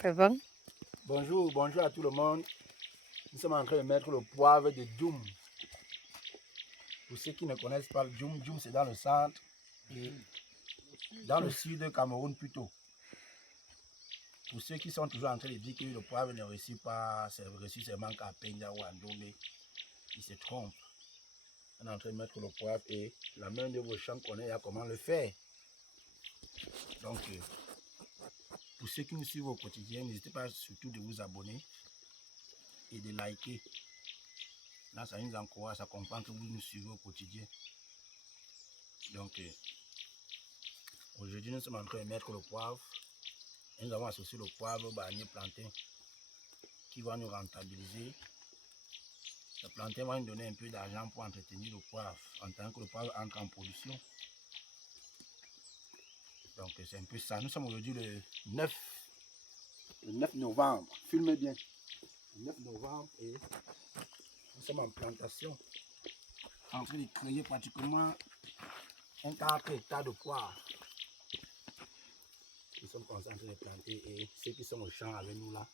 C'est bon? Bonjour, bonjour à tout le monde. Nous sommes en train de mettre le poivre de Djoum. Pour ceux qui ne connaissent pas le Djoum, Djoum c'est dans le centre et dans le sud de Cameroun plutôt. Pour ceux qui sont toujours en train de dire que le poivre ne réussit pas, c'est reçu seulement qu'à Peña ou à Ndomé, ils se trompent. On est en train de mettre le poivre et la main de vos champs connaît comment le faire. Donc, pour ceux qui nous suivent au quotidien, n'hésitez pas surtout de vous abonner et de liker. Là, ça nous encourage, ça comprend que vous nous suivez au quotidien. Donc, aujourd'hui, nous sommes en train de mettre le poivre. Et nous avons associé le poivre bagné plantain qui va nous rentabiliser. Le plantain va nous donner un peu d'argent pour entretenir le poivre en tant que le poivre entre en production. Donc, c'est un peu ça. Nous sommes aujourd'hui le 9 novembre. Filmez bien. Le 9 novembre et nous sommes en plantation. En train de créer pratiquement un 4 hectares de poivre. Nous sommes concentrés de planter et ceux qui sont au champ avec nous là,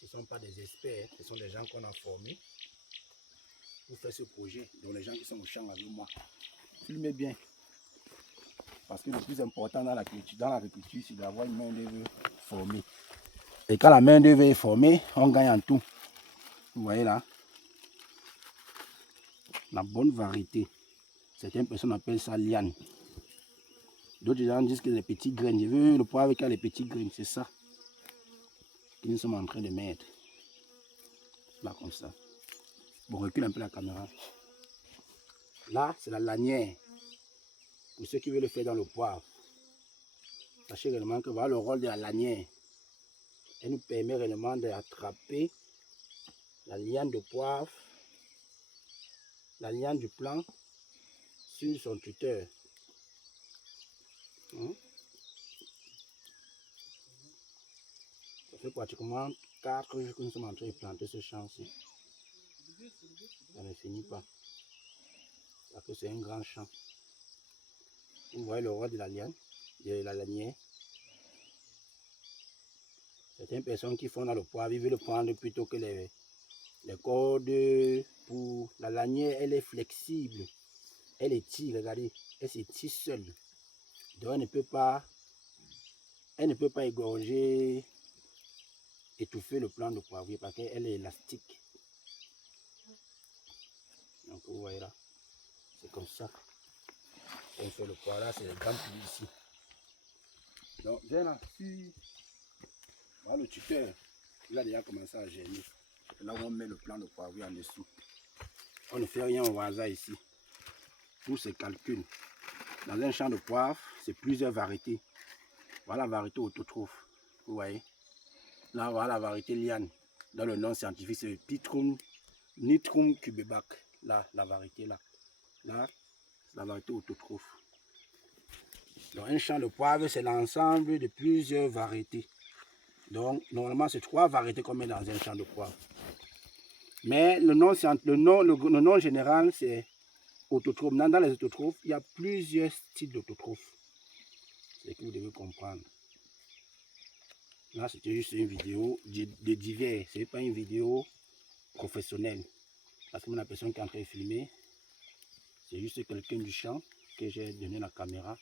ce ne sont pas des experts, ce sont des gens qu'on a formés pour faire ce projet. Donc les gens qui sont au champ avec moi, filmez bien. Parce que le plus important dans l'agriculture, c'est d'avoir une main-d'œuvre formée. Et quand la main-d'œuvre est formée, on gagne en tout. Vous voyez là, la bonne variété. Certaines personnes appellent ça liane. D'autres gens disent que les petites graines. Je veux le poivre avec les petites graines, c'est ça que nous sommes en train de mettre. Là, comme ça. Bon, recule un peu la caméra. Là, c'est la lanière. Pour ceux qui veulent le faire dans le poivre. Sachez réellement que voilà le rôle de la lanière. Elle nous permet réellement d'attraper la liane de poivre, la liane du plant sur son tuteur. Ça fait pratiquement 4 jours que nous sommes en train de planter ce champ-ci. Ça ne finit pas. Parce que c'est un grand champ. Vous voyez le rôle de la liane, de la lanière. Certaines personnes qui font dans le poivre, ils veulent le prendre plutôt que les cordes. Pour la lanière, elle est flexible. Elle étire, regardez, elle s'étire seule. Donc elle ne peut pas égorger, étouffer le plant de poivrier parce qu'elle est élastique. Donc vous voyez là, c'est comme ça qu'on fait le poivre. Là, c'est les grands piliers ici. Donc viens là, si voilà le tuteur, il a déjà commencé à germer. Là où on met le plant de poivrier en dessous. On ne fait rien au hasard ici. Tout se calcule. Dans un champ de poivre, c'est plusieurs variétés. Voilà la variété autotrophe. Vous voyez. Là, voilà la variété liane. Dans le nom scientifique, c'est Nitrum cubebac. Là, la variété là. Là, c'est la variété autotrophe. Donc, un champ de poivre, c'est l'ensemble de plusieurs variétés. Donc, normalement, c'est 3 variétés qu'on met dans un champ de poivre. Mais le nom général, c'est autotrophe. Dans les autotrophes, il y a plusieurs styles d'autotrophes. C'est ce que vous devez comprendre. Là, c'était juste une vidéo de divers. Ce n'est pas une vidéo professionnelle. Parce que la personne qui est en train de filmer, c'est juste quelqu'un du champ que j'ai donné la caméra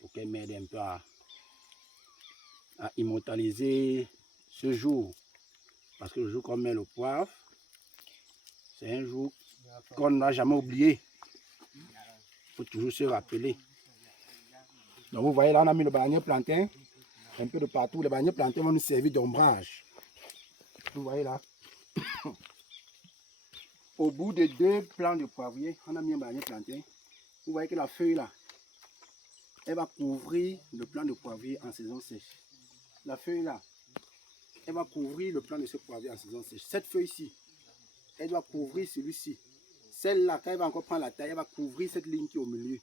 pour qu'elle m'aide un peu à immortaliser ce jour. Parce que le jour qu'on met le poivre, c'est un jour qu'on n'a jamais oublié. Il faut toujours se rappeler. Donc vous voyez là, on a mis le bananier plantain un peu de partout. Les bananiers plantains vont nous servir d'ombrage. Vous voyez là. Au bout de 2 plants de poivrier, on a mis un bananier plantain. Vous voyez que la feuille là, elle va couvrir le plant de poivrier en saison sèche. La feuille là, elle va couvrir le plant de ce poivrier en saison sèche. Cette feuille-ci, elle doit couvrir celui-ci. Celle-là, quand elle va encore prendre la taille, elle va couvrir cette ligne qui est au milieu.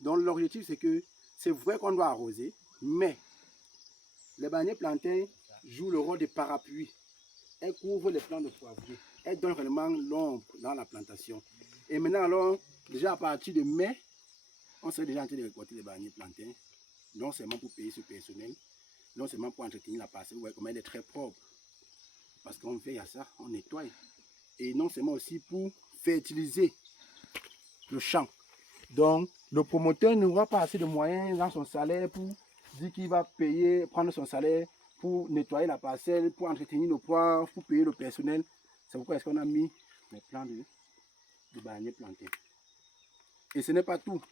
Donc l'objectif, c'est que c'est vrai qu'on doit arroser, mais les bananiers plantains jouent le rôle de parapluie. Elle couvre les plants de poivrier. Elle donne réellement l'ombre dans la plantation. Et maintenant, alors, déjà à partir de mai, on serait déjà en train de récolter les bananiers plantains, non seulement pour payer ce personnel, non seulement pour entretenir la parcelle, vous voyez comment elle est très propre. Parce qu'on veille à ça, on nettoie. Et non seulement aussi pour fertiliser le champ. Donc, le promoteur n'aura pas assez de moyens dans son salaire pour dire qu'il va payer, prendre son salaire pour nettoyer la parcelle, pour entretenir le poivre, pour payer le personnel. C'est pourquoi est-ce qu'on a mis les plants de bananier plantés. Et ce n'est pas tout.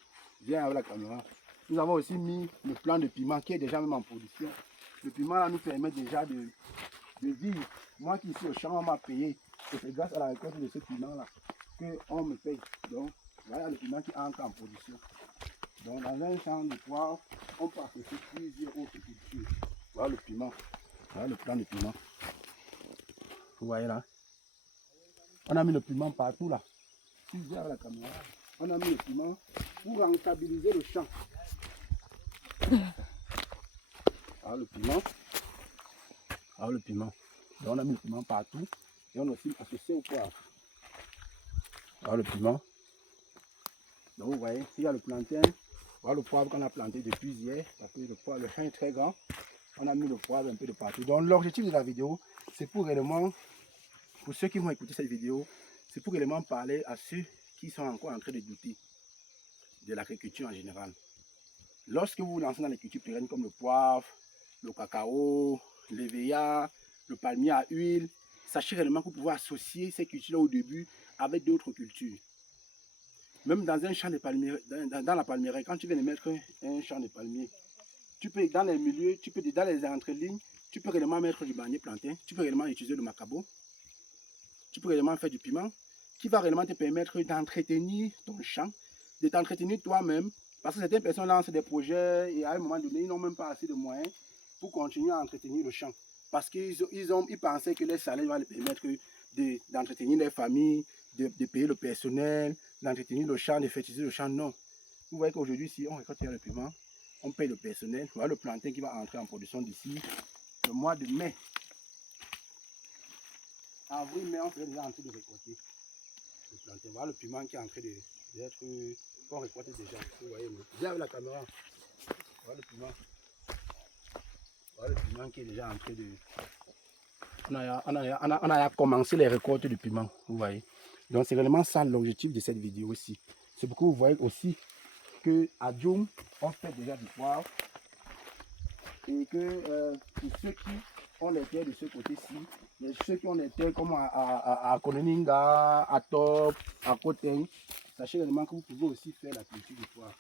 Viens avec la caméra. Nous avons aussi mis le plant de piment qui est déjà même en production. Le piment là nous permet déjà de vivre. Moi qui suis au champ, on m'a payé. Et c'est grâce à la récolte de ce piment là qu'on me paye. Donc voilà le piment qui entre en production. Donc dans un champ de poivre, on peut associer plusieurs autres cultures. Voilà le piment. Voilà le plant de piment. Vous voyez là. On a mis le piment partout là. Si vous avez la caméra, on a mis le piment pour rentabiliser le champ. Alors le piment. Alors le piment. Donc on a mis le piment partout. Et on a aussi associé au poivre. Alors le piment. Donc vous voyez, il y a le plantain. Voilà le poivre qu'on a planté depuis hier. Parce que le champ est très grand. On a mis le poivre un peu de partout. Donc l'objectif de la vidéo, c'est pour réellement, pour ceux qui vont écouter cette vidéo, c'est pour réellement parler à ceux qui sont encore en train de douter de l'agriculture en général. Lorsque vous vous lancez dans les cultures pérennes comme le poivre, le cacao, l'éveillard, le palmier à huile, sachez réellement que vous pouvez associer ces cultures au début avec d'autres cultures. Même dans un champ de palmier, dans la palmière, quand tu viens de mettre un champ de palmier, tu peux dans les milieux, tu peux dans les entrelignes, tu peux réellement mettre du bananier plantain, tu peux réellement utiliser le macabo, tu peux réellement faire du piment, qui va réellement te permettre d'entretenir ton champ, de t'entretenir toi-même, parce que certaines personnes lancent des projets et à un moment donné, ils n'ont même pas assez de moyens pour continuer à entretenir le champ. Parce qu'ils pensaient que les salaires vont les permettre d'entretenir les familles, de payer le personnel, d'entretenir le champ, de fertiliser le champ. Non. Vous voyez qu'aujourd'hui, si on récolte le piment, on paye le personnel. Voilà le plantain qui va entrer en production d'ici le mois de mai. Avril, mai, on serait déjà en train de récolter le plantain. Voilà le piment qui est en train d'être, qu'on récolte déjà. Vous voyez, viens avec la caméra. Voilà le piment. Voilà le piment qui est déjà en train de... On a commencé les récoltes du piment, vous voyez. Donc c'est vraiment ça l'objectif de cette vidéo aussi. C'est pourquoi vous voyez aussi qu'à Djoum, on fait déjà du poivre. Et que pour ceux qui ont les terres de ce côté-ci, ceux qui ont les terres comme à Koneninga, à Top, à Koteng, sachez réellement que vous pouvez aussi faire la culture du poivre.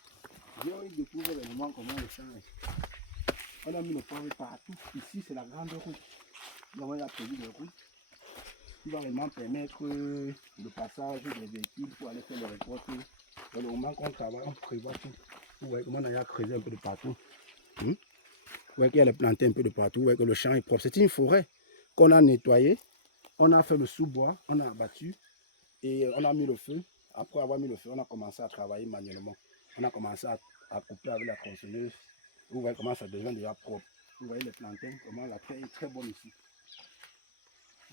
J'ai découvert réellement comment le champ est. On a mis le poivre partout. Ici, c'est la grande route. Donc, on a prévu des routes qui va vraiment permettre le passage des véhicules pour aller faire les récoltes. Dans le moment qu'on travaille, on prévoit tout. Vous voyez comment on a creusé un peu de partout. Vous voyez qu'il y a les plantés un peu de partout. Vous voyez que le champ est propre. C'est une forêt qu'on a nettoyée. On a fait le sous-bois, on a abattu et on a mis le feu. Après avoir mis le feu, on a commencé à travailler manuellement. On a commencé à couper avec la tronçonneuse. Vous voyez comment ça devient déjà propre. Vous voyez les plantains, comment la terre est très bonne ici.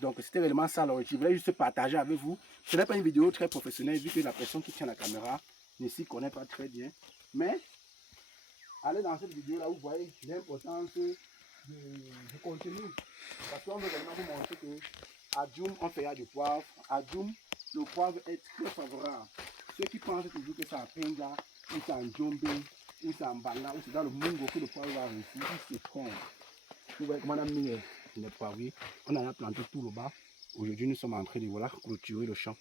Donc c'était réellement ça l'objectif. Je voulais juste partager avec vous. Ce n'est pas une vidéo très professionnelle vu que la personne qui tient la caméra ne s'y connaît pas très bien. Mais allez dans cette vidéo là, vous voyez l'importance du contenu. Parce qu'on veut vraiment vous montrer qu'à Djoum, on fait du poivre. À Djoum, le poivre est très favorable. Ceux qui pensent toujours que c'est à Penga, ou c'est en Djombe, ou c'est en Bala, ou c'est dans le Mungo que le poivre va réussir, ils se trompent. Vous voyez comment on a mis les poivriers. On en a planté tout le bas. Aujourd'hui, nous sommes en train de clôturer le champ.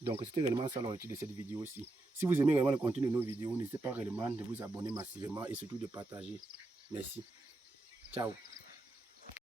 Donc, c'était réellement ça l'objectif de cette vidéo aussi. Si vous aimez vraiment le contenu de nos vidéos, n'hésitez pas réellement de vous abonner massivement et surtout de partager. Merci. Ciao.